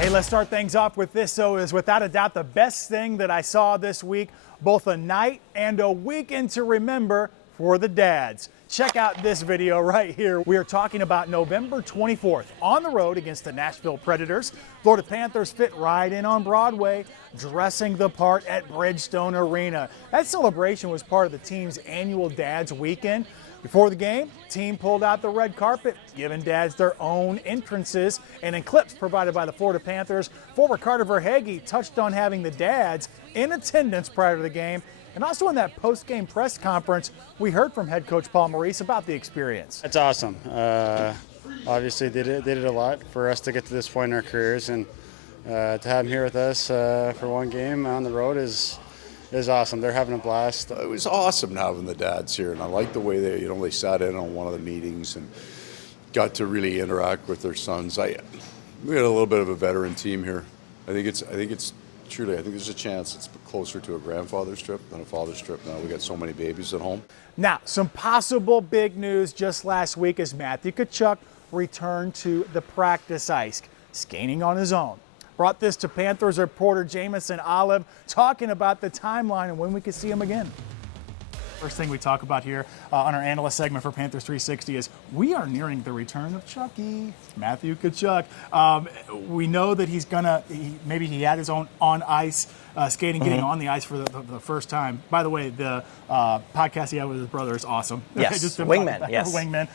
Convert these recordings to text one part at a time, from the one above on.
Hey, let's start things off with this. So is without a doubt the best thing that I saw this week, both a night and a weekend to remember for the dads. Check out this video right here. We are talking about November 24th on the road against the Nashville Predators. Florida Panthers fit right in on Broadway, dressing the part at Bridgestone Arena. That celebration was part of the team's annual Dads Weekend. Before the game, the team pulled out the red carpet, giving dads their own entrances. And in clips provided by the Florida Panthers, forward Carter Verhaeghe touched on having the dads in attendance prior to the game. And also in that post-game press conference, we heard from head coach Paul Maurice about the experience. It's awesome. Obviously, they did a lot for us to get to this point in our careers. And to have them here with us for one game on the road is awesome. They're having a blast. It was awesome having the dads here, and I like the way they sat in on one of the meetings and got to really interact with their sons. We got a little bit of a veteran team here. I think there's a chance it's closer to a grandfather's trip than a father's trip now. We got so many babies at home. Now, some possible big news just last week as Matthew Tkachuk returned to the practice ice, skating on his own. Brought this to Panthers reporter Jameson talking about the timeline and when we could see him again. First thing we talk about here on our analyst segment for Panthers 360 is we are nearing the return of Chucky, Matthew Tkachuk. We know that maybe he had his own on-ice skating, getting on the ice for the first time. By the way, the podcast he had with his brother is awesome. Yes, Wingman, yes. Wingman.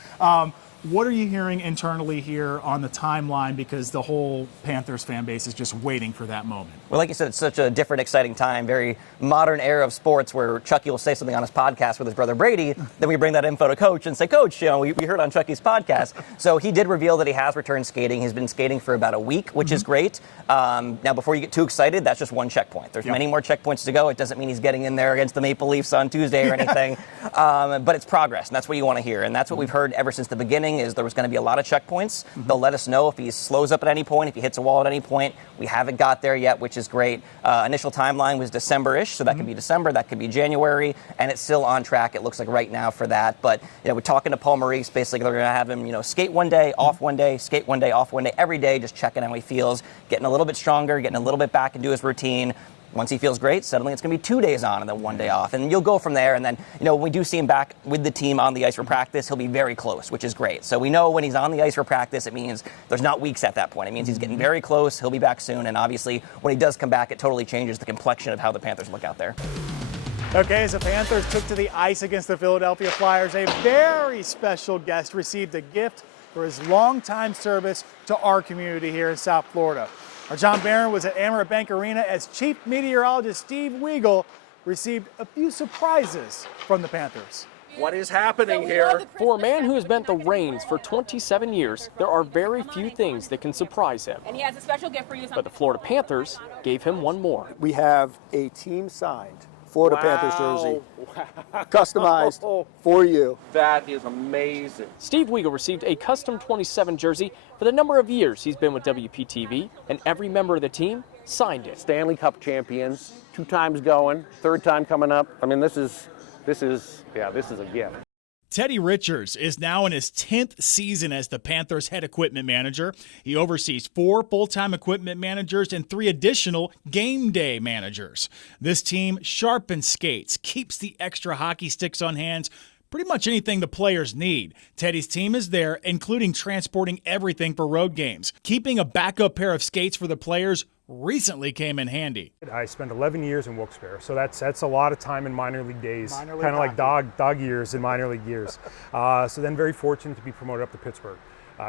What are you hearing internally here on the timeline, because the whole Panthers fan base is just waiting for that moment? Well, like you said, it's such a different, exciting time, very modern era of sports where Chucky will say something on his podcast with his brother Brady, then we bring that info to Coach and say, Coach, we heard on Chucky's podcast. So he did reveal that he has returned skating. He's been skating for about a week, which is great. Now, before you get too excited, that's just one checkpoint. There's many more checkpoints to go. It doesn't mean he's getting in there against the Maple Leafs on Tuesday or anything, but it's progress, and that's what you want to hear. And that's what we've heard ever since the beginning, is there was going to be a lot of checkpoints. They'll let us know if he slows up at any point, if he hits a wall at any point. We haven't got there yet, which is great. Initial timeline was December-ish, so that could be December, that could be January, and it's still on track, it looks like, right now for that. But we're talking to Paul Maurice. Basically, they're going to have him skate one day, off one day, skate one day, off one day, every day, just checking how he feels, getting a little bit stronger, getting a little bit back into his routine. Once he feels great, suddenly it's going to be 2 days on and then 1 day off. And you'll go from there. And then, when we do see him back with the team on the ice for practice, he'll be very close, which is great. So we know when he's on the ice for practice, it means there's not weeks at that point. It means he's getting very close. He'll be back soon. And obviously, when he does come back, it totally changes the complexion of how the Panthers look out there. Okay, as the Panthers took to the ice against the Philadelphia Flyers, a very special guest received a gift for his longtime service to our community here in South Florida. Our John Barron was at Amerant Bank Arena as Chief Meteorologist Steve Weagle received a few surprises from the Panthers. What is happening here? For a man who has been at the reins for 27 years, there are very few things that can surprise him. And he has a special gift for you. But the Florida Panthers gave him one more. We have a team-signed Florida Panthers jersey, customized for you. That is amazing. Steve Weagle received a custom 27 jersey for the number of years he's been with WPTV, and every member of the team signed it. Stanley Cup champions, 2 times going, 3rd time coming up. I mean, this is a gift. Teddy Richards is now in his 10th season as the Panthers head equipment manager. He oversees 4 full-time equipment managers and 3 additional game day managers. This team sharpens skates, keeps the extra hockey sticks on hands, pretty much anything the players need. Teddy's team is there, including transporting everything for road games. Keeping a backup pair of skates for the players recently came in handy. I spent 11 years in Wilkes-Barre, so that's a lot of time in minor league days, kind of like dog years in minor league years. So then very fortunate to be promoted up to Pittsburgh.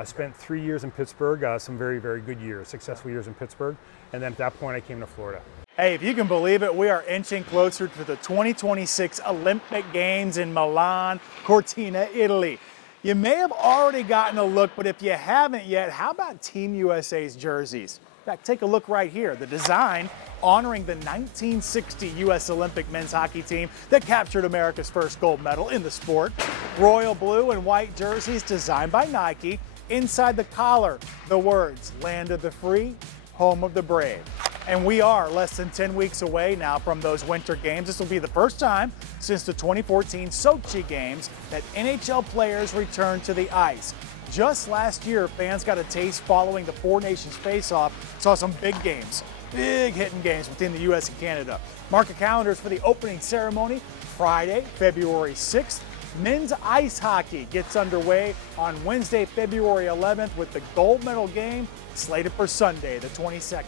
Spent 3 years in Pittsburgh, some very, very good years, successful years in Pittsburgh, and then at that point I came to Florida. Hey, if you can believe it, we are inching closer to the 2026 Olympic Games in Milan, Cortina, Italy. You may have already gotten a look, but if you haven't yet, how about Team USA's jerseys? In fact, take a look right here. The design honoring the 1960 U.S. Olympic men's hockey team that captured America's first gold medal in the sport. Royal blue and white jerseys designed by Nike. Inside the collar, the words, "Land of the free, home of the brave." And we are less than 10 weeks away now from those winter games. This will be the first time since the 2014 Sochi Games that NHL players return to the ice. Just last year, fans got a taste following the Four Nations face-off, saw some big games, big hitting games between the U.S. and Canada. Mark your calendars for the opening ceremony, Friday, February 6th. Men's ice hockey gets underway on Wednesday, February 11th with the gold medal game slated for Sunday, the 22nd.